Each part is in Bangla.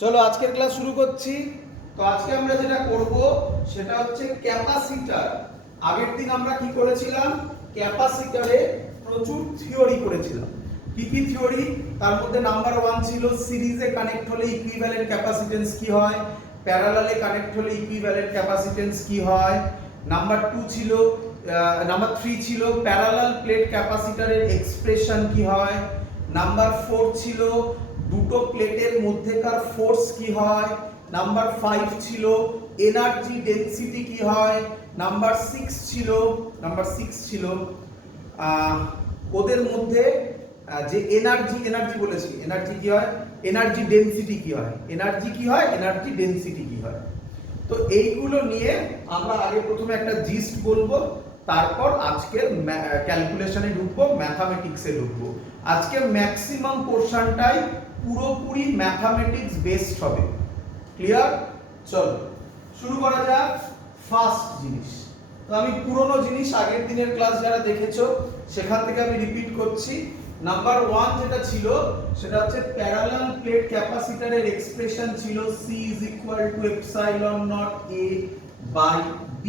চলো আজকের ক্লাস শুরু করছি। তো আজকে আমরা যেটা করব সেটা হচ্ছে ক্যাপাসিটর। আগের দিন আমরা কি করেছিলাম, ক্যাপাসিটরে প্রচুর থিওরি করেছিলাম। কি কি থিওরি? তার মধ্যে নাম্বার 1 ছিল সিরিজে কানেক্ট হলে ইকুইভ্যালেন্ট ক্যাপাসিটেন্স কি হয়, প্যারালালে কানেক্ট হলে ইকুইভ্যালেন্ট ক্যাপাসিটেন্স কি হয়। নাম্বার 2 ছিল নাম্বার 3 ছিল প্যারালাল প্লেট ক্যাপাসিটরের এক্সপ্রেশন কি হয়। নাম্বার 4 ছিল দুটো প্লেটের মধ্যেকার ফোর্স কি হয়। নাম্বার 5 ছিল এনার্জি ডেনসিটি কি হয়। নাম্বার 6 ছিল ওদের মধ্যে যে এনার্জি বলেছি, এনার্জি কি হয়, এনার্জি ডেনসিটি কি হয়, এনার্জি ডেনসিটি কি হয়। তো এইগুলো নিয়ে আমরা আগে প্রথমে একটা জিস্ট বলবো, তারপর আজকের ক্যালকুলেশনে ঢুকবো, ম্যাথামেটিক্সে ঢুকবো। আজকে ম্যাক্সিমাম পোরশনটাই পুরোপুরি ম্যাথামেটিক্স বেসড হবে। ক্লিয়ার? চলো শুরু করা যাক। ফার্স্ট জিনিস, তো আমি পুরনো জিনিস আগের দিনের ক্লাস যারা দেখেছো সেখান থেকে আমি রিপিট করছি। নাম্বার 1 যেটা ছিল সেটা হচ্ছে প্যারালাল প্লেট ক্যাপাসিটরের এক্সপ্রেশন ছিল C = ε0A/B।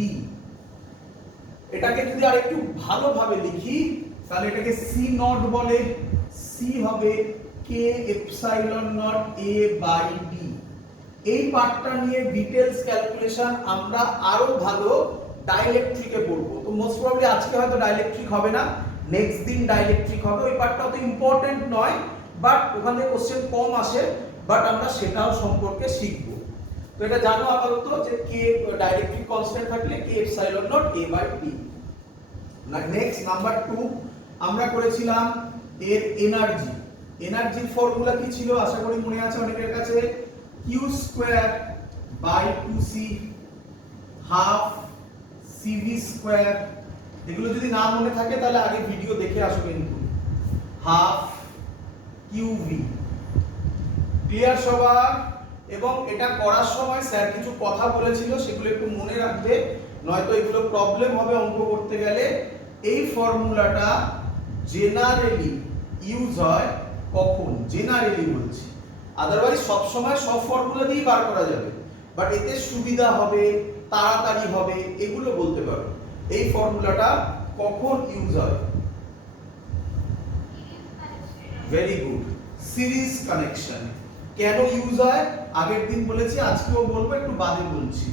এটাকে যদি আরেকটু ভালোভাবে লিখি তাহলে এটাকে C0 বলে, C হবে K ε0A/D। এই পার্টটা নিয়ে ডিটেইলস ক্যালকুলেশন আমরা আরো ভালো ডাইইলেকট্রিকে পড়বো। তো মোস্ট প্রবাবলি আজকে হয়তো ডাইইলেকট্রিক হবে না, নেক্সট দিন ডাইইলেকট্রিক হবে। ওই পার্টটা অত ইম্পর্টেন্ট নয়, বাট ওখানে কোশ্চেন কম আসে, বাট আমরা সেটাও সম্পর্কে শিখবো। তো এটা জানো আপাতত যে কে ডাইইলেকট্রিক কনস্ট্যান্ট থাকলে K ε0A/D। নেক্সট নাম্বার 2 আমরা করেছিলাম এর এনার্জির ফর্মুলা কি ছিল আশা করি মনে আছে অনেকের কাছে। Q²/2C half CV²। এগুলো যদি না মনে থাকে তাহলে আগে ভিডিও দেখে আসো, কিন্তু হাফ QV। ক্লিয়ার সবার? এবং এটা করার সময় স্যার কিছু কথা বলেছিল, সেগুলো একটু মনে রাখবে, নয়তো এগুলো প্রবলেম হবে অঙ্ক করতে গেলে। এই ফর্মুলাটা জেনারেলি ইউজ হয় কখন, জেনারেলি বলছি, আদারওয়াইজ সব সময় সব ফর্মুলা দিয়েই বার করা যাবে, বাট এতে সুবিধা হবে, তাড়াতাড়ি হবে, এগুলো বলতে পারো। এই ফর্মুলাটা কখন ইউজ হয়? Very good, series connection. কেন ইউজ হয় আগের দিন বলেছি, আজকেও বলবো, একটু বাদে বলছি।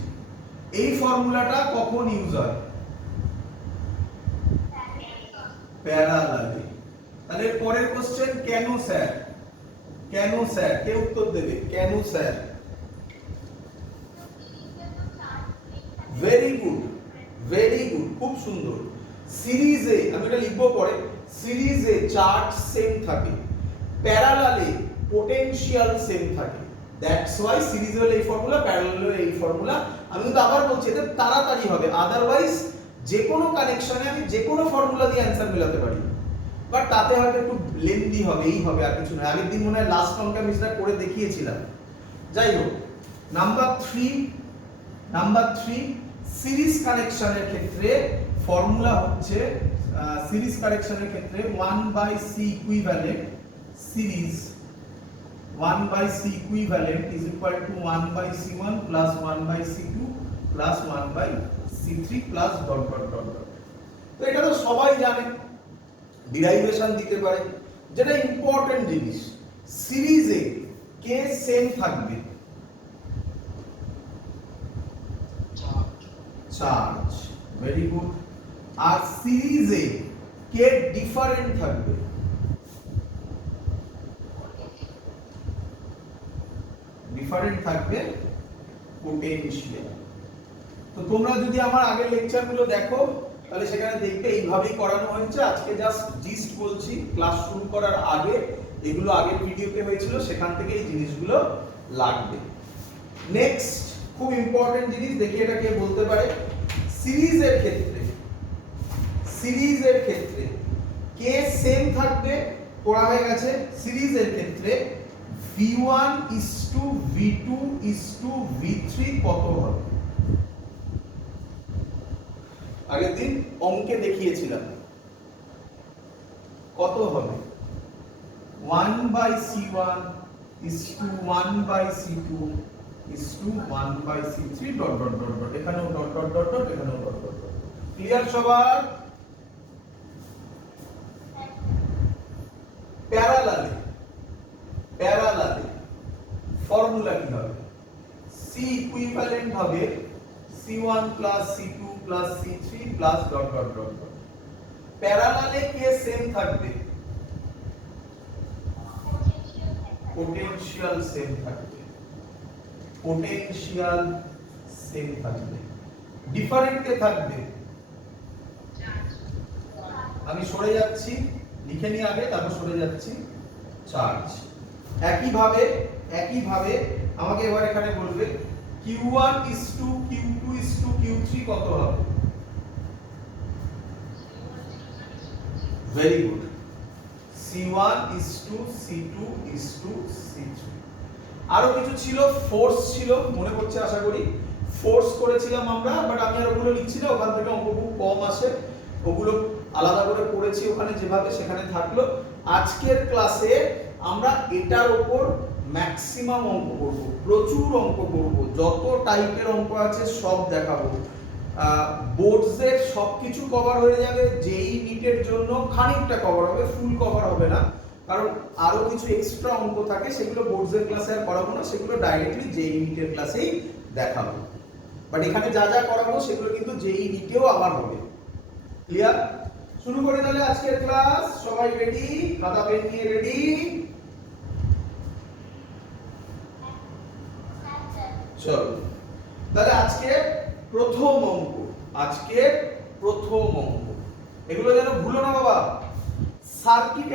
এই ফর্মুলাটা কখন ইউজ হয়? প্যারালালে। তাহলে পরের কোশ্চেন, কেন স্যার? কেন স্যার? কে উত্তর দেবে? কেন স্যার? ভেরি গুড, খুব সুন্দর। সিরিজে, আমি এটা লিখবো পরে, সিরিজে চার্জ সেম থাকে, প্যারালালে পোটেনশিয়াল সেম থাকে। দ্যাটস ওয়াই সিরিজে হলে এই ফর্মুলা, প্যারালালে হলে এই ফর্মুলা। আমি কিন্তু আবার বলছি এতে তাড়াতাড়ি হবে, আদারওয়াইজ যে কোনো কানেকশনে আমি যে কোনো ফর্মুলা দিয়ে অ্যানসার মেলাতে পারি, বাট তাতে হয়তো একটু লেন্দি হবে, এই হবে, আর কিছু নয়। আগের দিন মনে হয় লাস্ট অঙ্কে আমি সেটা করে দেখিয়েছিলাম। যাই হোক, নাম্বার 3 সিরিজ কানেকশনের ক্ষেত্রে ফর্মুলা হচ্ছে, সিরিজ কানেকশনের ক্ষেত্রে 1/C equivalent series 1/C equivalent is equal to 1/C1 plus 1/C2 plus 1/C3 plus dot dot dot dot. তো এটা তো সবাই জানে, ডিরাইভেশন দিতে পারে। যেটা ইম্পর্টেন্ট জিনিস, সিরিজে কে সেম থাকবে, চার্জ। Very good. আর সিরিজে কে ডিফারেন্ট থাকবে, পোটেনশিয়াল। তো তোমরা যদি আমার আগের লেকচারগুলো দেখো তাহলে সেখানে দেখবে এইভাবেই করানো হয়েছে। আজকে জাস্ট জিস্ট বলছি, ক্লাস শুরু করার আগে এগুলো আগের ভিডিওতে হয়েছিল, সেখান থেকে এই জিনিসগুলো লাগবে। নেক্সট খুব ইম্পর্টেন্ট জিনিস, দেখি এটা কে বলতে পারে। সিরিজের ক্ষেত্রে কে সেম থাকবে, পড়া হয়ে গেছে। সিরিজের ক্ষেত্রে V1:V2:V3 কত হবে? আগের দিন অঙ্কে দেখিয়েছিলাম কত হবে। 1/C1 is to 1 by C2 is to 1 by C3 dot dot dot dot এখানেও dot dot dot dot এখানেও dot dot dot ক্লিয়ার সবার প্যারালালে ফর্মুলা কি হবে C ইকুইভ্যালেন্ট হবে C1 plus C2 plus C3 plus dot dot dot dot প্যারালালে কে সেম থাকবে পোটেনশিয়াল সেম থাকবে ডিফারেন্ট কে থাকবে আমি সরে যাচ্ছি লিখে নিয়ে আগে তারপর সরে যাচ্ছি চার্জ একইভাবে আমাকে এবার এখানে বলবে Q1 is to Q2 is to Q3 কত হবে very good C1 is to C2 is to C3 আরো কিছু ছিল ফোর্স ছিল মনে পড়ছে আশা করি ফোর্স করেছিলাম আমরা বাট আমি আর ওগুলো লিখছি না ওখান থেকে অঙ্ক খুব কম আসে ওগুলো আলাদা করে পড়েছি ওখানে যেভাবে সেখানে থাকলো আজকের ক্লাসে আমরা এটার উপর ম্যাক্সিমাম অঙ্ক করব প্রচুর অঙ্ক করব যত টাইপের অঙ্ক আছে সব দেখাবো বোর্ডসের সবকিছু কভার হয়ে যাবে যেই নিটের জন্য খানিকটা কভার হবে ফুল কভার হবে না কারণ আরো কিছু এক্সট্রা অঙ্ক থাকে সেগুলো বোর্ডসের ক্লাসে আর করাবো না সেগুলো ডাইরেক্টলি যেই নিটের ক্লাসেই দেখাবো বাট এখানে যা যা করাবো সেগুলো কিন্তু যেই নিটেও আবার হবে ক্লিয়ার শুরু করে তাহলে আজকের ক্লাস সবাই রেডি খাতা পেন নিয়ে রেডি চলো তাহলে আজকে প্রথম অঙ্ক এগুলো যেন ভুলো না বাবা সার্কিট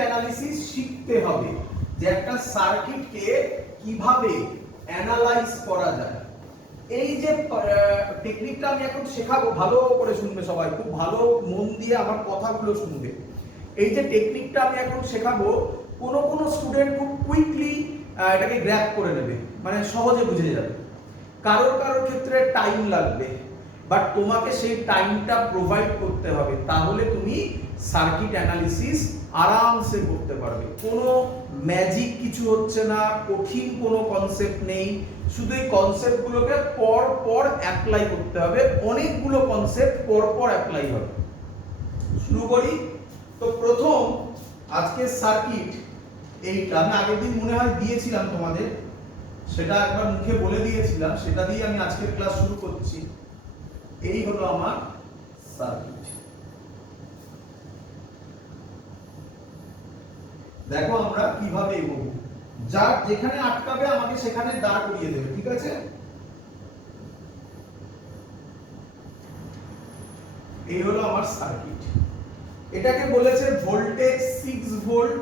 অ্যানালিসিস শিখতে হবে যে একটা সার্কিটকে কিভাবে অ্যানালাইজ করা যায় এই যে টেকনিকটা আমি এখন শেখাবো ভালো করে শুনবে সবাই খুব ভালো মন দিয়ে আমার কথাগুলো শুনবে এই যে টেকনিকটা আমি এখন শেখাবো কোন স্টুডেন্ট খুব কুইকলি এটাকে গ্র্যাব করে নেবে মানে সহজে বুঝে যাবে কারোর ক্ষেত্রে টাইম লাগবে বাট তোমাকে সেই টাইমটা প্রোভাইড করতে হবে তাহলে তুমি সার্কিট অ্যানালিসিস আরামসে করতে পারবে কোনো ম্যাজিক কিছু হচ্ছে না কঠিন কোনো কনসেপ্ট নেই শুধু এই কনসেপ্টগুলোকে পর অ্যাপ্লাই করতে হবে অনেকগুলো কনসেপ্ট পর অ্যাপ্লাই হবে শুরু করি তো প্রথম আজকে সার্কিট এইটা আমি আগের দিন মনে হয় দিয়েছিলাম তোমাদের সেটা একবার মুখে বলে দিয়েছিলাম সেটা দিয়ে আমি আজকের ক্লাস শুরু করছি এই হলো আমার সার্কিট দেখো আমরা কিভাবে এগোবো যা যেখানে আটকাবে আমাকে সেখানে দাঁড় করিয়ে দেবে ঠিক আছে এই হলো আমার সার্কিট এটাকে বলেছে ভোল্টেজ 6 ভোল্ট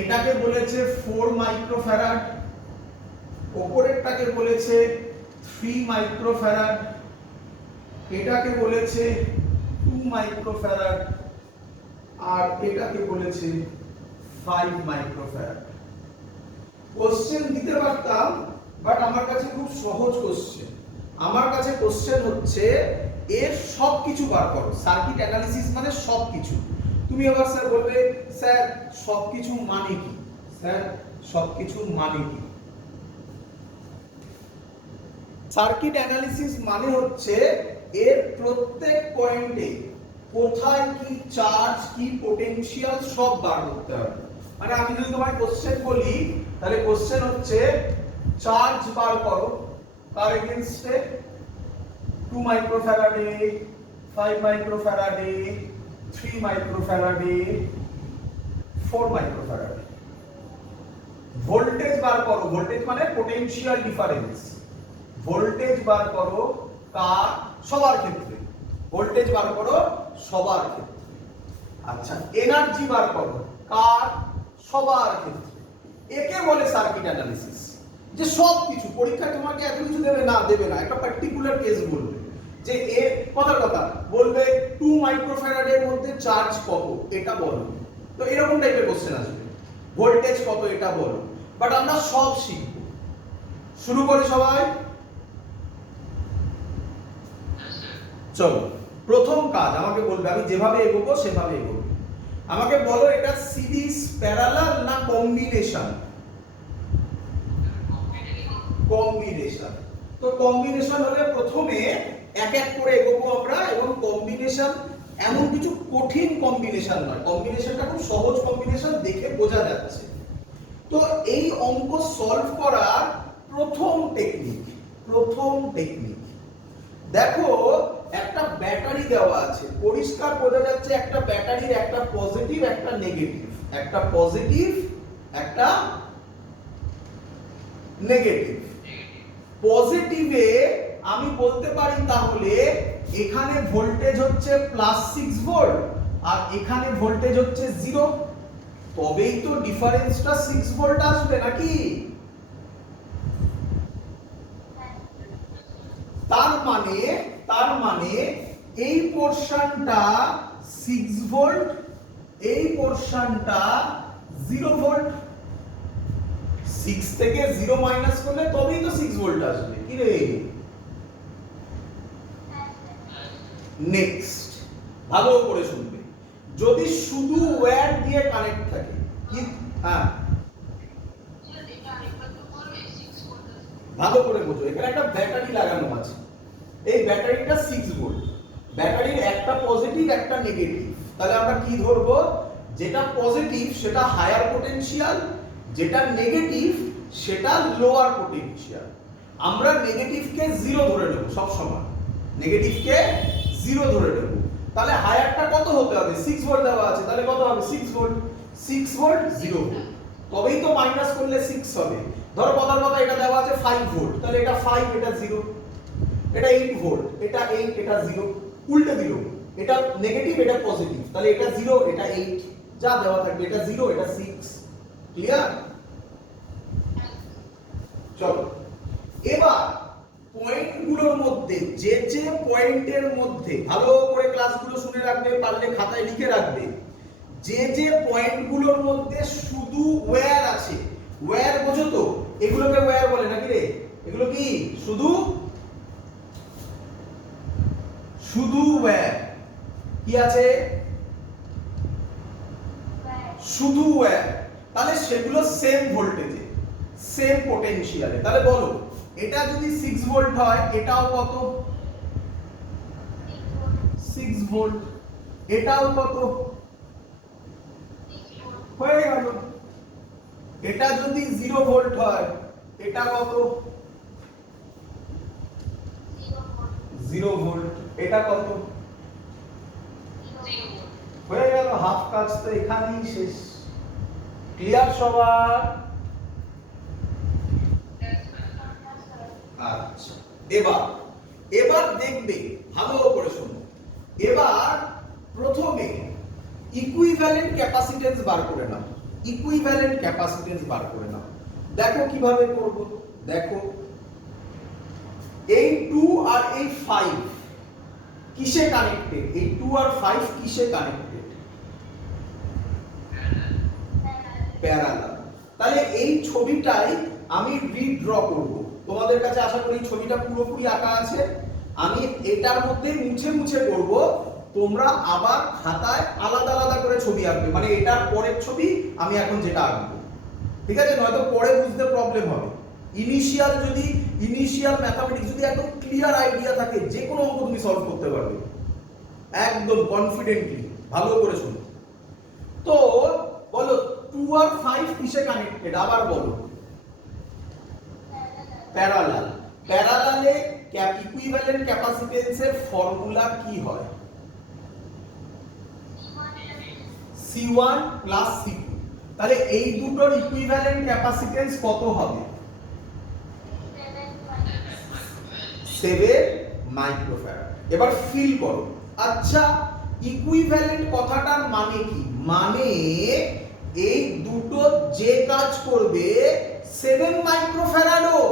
এটাকে বলেছে 4 মাইক্রোফ্যারাড উপরেরটাকে বলেছে 3 মাইক্রোফ্যারাড এটাকে বলেছে 2 মাইক্রোফ্যারাড আর এটাকে বলেছে 5 মাইক্রোফ্যারাড কোশ্চেন দিতে পারতাম বাট আমার কাছে খুব সহজ কোশ্চেন আমার কাছে কোশ্চেন হচ্ছে এর সবকিছু বার করো সার্কিট অ্যানালিসিস মানে সবকিছু তুমি এবার স্যার বলবে স্যার সবকিছু মানে কি সার্কিট অ্যানালিসিস মানে হচ্ছে এর প্রত্যেক পয়েন্টে কোথায় কি চার্জ কি পটেনশিয়াল সব বার করতে হবে মানে আমি যদি তোমায় কোশ্চেন বলি তাহলে কোশ্চেন হচ্ছে চার্জ বার করো কার এগেইনস্টে 2 মাইক্রোফ্যারাডে 5 মাইক্রোফ্যারাডে 3 মাইক্রোফ্যারাডে 4 মাইক্রোফ্যারাডে ভোল্টেজ বার করো ভোল্টেজ মানে পটেনশিয়াল ডিফারেন্স ভোল্টেজ বার করো কার সবার ক্ষেত্রে ভোল্টেজ বার করো সবার ক্ষেত্রে আচ্ছা এনার্জি বার করো কার সবার ক্ষেত্রে একে বলে সার্কিট অ্যানালিসিস যে সবকিছু পরীক্ষায় তোমাকে এত কিছু দেবে না একটা পার্টিকুলার কেস বলবে যে এ কথা বলবে 2 মাইক্রোফ্যারাডের মধ্যে চার্জ কত এটা বলো তো এরকম টাইপের কোশ্চেন আসবে ভোল্টেজ কত এটা বলো বাট আমরা সব শিখব শুরু করি সবাই চলো প্রথম কাজ আমাকে বলবে আমি যেভাবে এগোবো সেভাবে এগোবো আমাকে বলো এটা সিরিজ, প্যারালাল না কম্বিনেশন? কম্বিনেশন। তো কম্বিনেশন হলে প্রথমে এক এক করে এগোবো আমরা, এবং কম্বিনেশন এমন কিছু কঠিন কম্বিনেশন নয়, কম্বিনেশনটা খুব সহজ কম্বিনেশন, দেখে বোঝা যাচ্ছে। তো এই অঙ্ক সলভ করার প্রথম টেকনিক দেখো, একটা ব্যাটারি দেওয়া আছে, পরিষ্কার বোঝা যাচ্ছে একটা ব্যাটারির একটা পজিটিভ একটা নেগেটিভ, একটা পজিটিভ একটা নেগেটিভ। পজিটিভে আমি বলতে পারি তাহলে এখানে ভোল্টেজ হচ্ছে +6 ভোল্ট আর এখানে ভোল্টেজ হচ্ছে 0, তবেই তো ডিফারেন্সটা 6 ভোল্ট আসবে নাকি? তার মানে এই পোরশনটা 6 ভোল্ট, এই পোরশনটা 0 ভোল্ট। 6 থেকে 0 মাইনাস করলে তবেই তো 6 ভোল্ট আসবে, কি রে? নেক্সট, ভালো করে শুনবে, যদি শুধু ওয়্যার দিয়ে কানেক্ট থাকে, কি? হ্যাঁ, ভালো করে বোঝো, এখানে একটা ব্যাটারি লাগানো আছে, এই ব্যাটারিটা 6 ভোল্ট, ব্যাটারির একটা পজিটিভ একটা নেগেটিভ, তাহলে আমরা কি ধরবো? যেটা পজিটিভ সেটা হায়ার পোটেনশিয়াল, যেটা নেগেটিভ সেটা লোয়ার পোটেনশিয়াল। আমরা নেগেটিভকে 0 ধরে নেব সব সময়, নেগেটিভকে 0 ধরে নেব। তাহলে হায়ারটা কত হতে হবে? 6 ভোল্ট দেওয়া আছে, তাহলে কত হবে? 6 ভোল্ট, 6 ভোল্ট 0 ভোল্ট, তবেই তো মাইনাস করলে 6 হবে। ধরো কথার কথা এটা দেওয়া আছে 5 ভোল্ট, তাহলে এটা 5 এটা 0, এটা 8 ভোল্ট, এটা 8 এটা 0, উল্টে দিল, এটা নেগেটিভ এটা পজিটিভ, তাহলে এটা 0 এটা 8, যা দেওয়া থাকবে, এটা 0 এটা 6। ক্লিয়ার? চলো এবার পয়েন্টগুলোর মধ্যে, যে যে পয়েন্টের মধ্যে, ভালো করে ক্লাসগুলো শুনে রাখবে, পারলে খাতায় লিখে রাখবে, যে যে পয়েন্টগুলোর মধ্যে শুধু ওয়্যার আছে, ওয়্যার বোঝো তো, এগুলোকে ওয়্যার বলে নাকি রে? এগুলো কি শুধু ওয়্যার? কি আছে? শুধু ওয়্যার। তাহলে সেগুলো সেম ভোল্টেজে, সেম পটেনশিয়ালে। তাহলে বলো, এটা যদি 6 ভোল্ট হয়, এটাও কত? 6 ভোল্ট। এটাও কত? হয়ে গেল। এটা যদি 0 ভোল্ট হয়, এটা কত? 0 ভোল্ট। এটা কত? হয়ে গেল। হাফ কাজ তো এখানেই শেষ। ক্লিয়ার সবার? আচ্ছা, এবার দেখবে, ভালো করে শোনো। এবার প্রথমে ইকুইভ্যালেন্ট ক্যাপাসিটেন্স বার করে নাও, ইকুইভ্যালেন্ট ক্যাপাসিটেন্স বার করে নাও। দেখো কিভাবে করব। দেখো, এই 2 আর এই 5 কিসে কানেক্টেড? এই 2 আর 5 কিসে কানেক্টেড? প্যারালাল। তাহলে এই ছবিটাই আমি রিড্র করব। তোমাদের কাছে আশা করি ছবিটা পুরোপুরি আঁকা আছে। আমি এটার মধ্যে মুছে মুছে করব, তোমরা আবার খাতায় আলাদা আলাদা করে ছবি আঁকবে, মানে এটার পরের ছবি আমি এখন যেটা আঁকবো, ঠিক আছে? নয়তো পরে বুঝতে প্রবলেম হবে। ইনিশিয়াল ম্যাথমেটিক্স যদি একদম ক্লিয়ার আইডিয়া থাকে, যে কোনো অঙ্ক তুমি সলভ করতে পারবে একদম কনফিডেন্টলি। ভালো করে শোনো। তো বলো, 2 আর 5 কিসে কানেক্টেড? আবার বলো। প্যারালাল। প্যারালালে ইকুইভ্যালেন্ট ক্যাপাসিটেন্সের ফর্মুলা কি হয়? C1 plus C2। তাহলে এই দুটোর ইকুইভ্যালেন্ট ক্যাপাসিটেন্স কত হবে? 7 মাইক্রোফ্যারাড। এবার ফিল করো। আচ্ছা, ইকুইভ্যালেন্ট কথাটার মানে কি? মানে এই দুটো যে কাজ করবে 7 মাইক্রোফ্যারাডও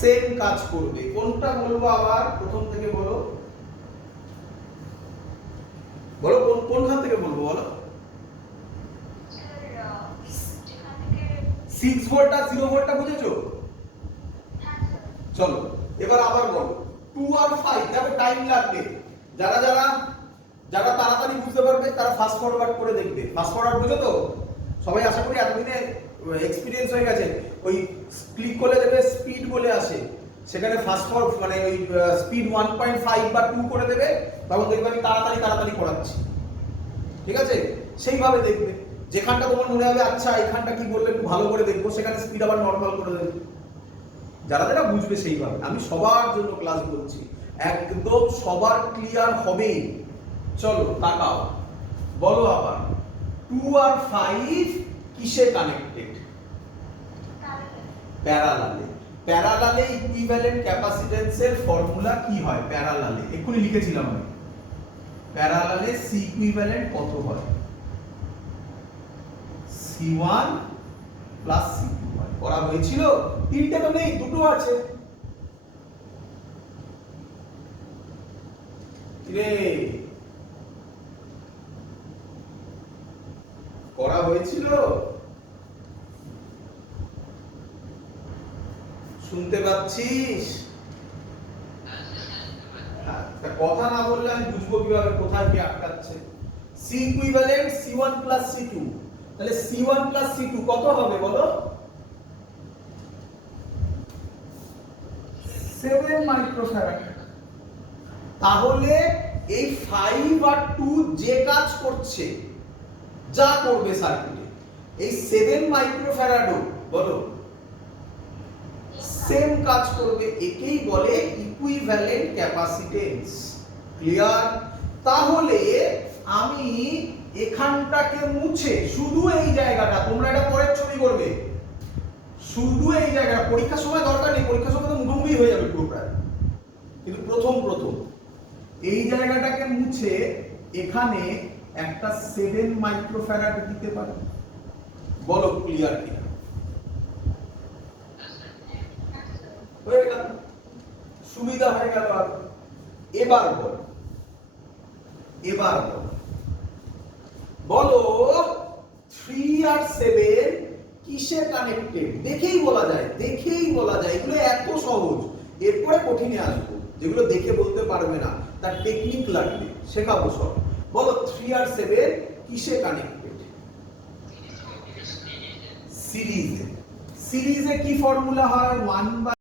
সেম কাজ করবে। কোনটা বলবো আবার? প্রথম থেকে বলো, বলো কোনখান থেকে বলবো? বলো। 6 ভোল্ট আর 0 ভোল্টটা বুঝেছো? চলো এবার আবার বলো, 2 আর 5। দেখো টাইম লাগবে, যারা যারা যারা তাড়াতাড়ি বুঝতে পারবে তারা ফাস্ট ফরওয়ার্ড করে দেখবে। ফাস্ট ফরওয়ার্ড বুঝো তো সবাই? আশা করি এতদিনে এক্সপিরিয়েন্স হয়ে গেছে। ওই ক্লিক করলে দেবে স্পিড বলে আসে, সেখানে ফাস্ট ফরওয়ার্ড মানে ওই স্পিড 1.5 বা 2 করে দেবে, তখন দেখবে আমি তাড়াতাড়ি করাচ্ছি। ঠিক আছে? সেইভাবে দেখবে। যেখানটা তোমার মনে হবে আচ্ছা এইখানটা কি বললে একটু ভালো করে দেখবো, সেখানে স্পিড আবার নর্মাল করে দেবে। যারা যারা বুঝবে সেইভাবে। আমি সবার জন্য ক্লাস বলছি, একদম সবার ক্লিয়ার হবেই। চলো তাকাও, বলো আবার 2 আর 5 কিসে কানেক্টেড? প্যারালালে। প্যারালালে ইকুইভ্যালেন্ট ক্যাপাসিট্যান্সের ফর্মুলা কি হয়? প্যারালালে এক্ষুনি লিখেছিলাম আমি। প্যারালালে সি ইকুইভ্যালেন্ট কত হয়? C1 প্লাস C2 হয়। করা হয়েছিল? তিনটে তো নেই, দুটো আছে। রে করা হয়েছিল? শুনতে পাচ্ছিস? কথা না বললে আমি বুঝবো কিভাবে কোথায় কি আটকাচ্ছে? C equivalent C1 plus C2, তাহলে C1 প্লাস C2 কত হবে বলো? 7 মাইক্রোফ্যারাড। তাহলে এই 5 আর 2 যে কাজ করছে, যা করবে সার্কিটে, এই 7 মাইক্রোফ্যারাডও বলো সেম কাজ করবে। একেই বলে ইকুইভ্যালেন্ট ক্যাপাসিটেন্স। ক্লিয়ার? তাহলে আমি এখানটাকে মুছে শুধু এই জায়গাটা, তোমরা এটা পরের ছবি করবে, শুধু এই জায়গাটা পরীক্ষার সময় দরকার নেই, পরীক্ষার সময় তো মুখোমুখি হয়ে যাবে পুরো প্রায়, কিন্তু প্রথম এই জায়গাটাকে মুছে এখানে একটা 7 মাইক্রোফ্যারাড দিতে পারে। বলো ক্লিয়ার কিনা? হয়ে গেল, সুবিধা হয়ে গেল। আর এবার বল, বলো 3 আর 7 কিসে কানেক্টেড? দেখেই বলা যায়, এগুলো এত সহজ। এরপরে কঠিনে আসবো, যেগুলো দেখে বলতে পারবে না, তার টেকনিক লাগবে, শেখাবো সব। বলো 3 আর 7 কিসে কানেক্টেড? সিরিজে। সিরিজে কি ফর্মুলা হয়? 1/(x)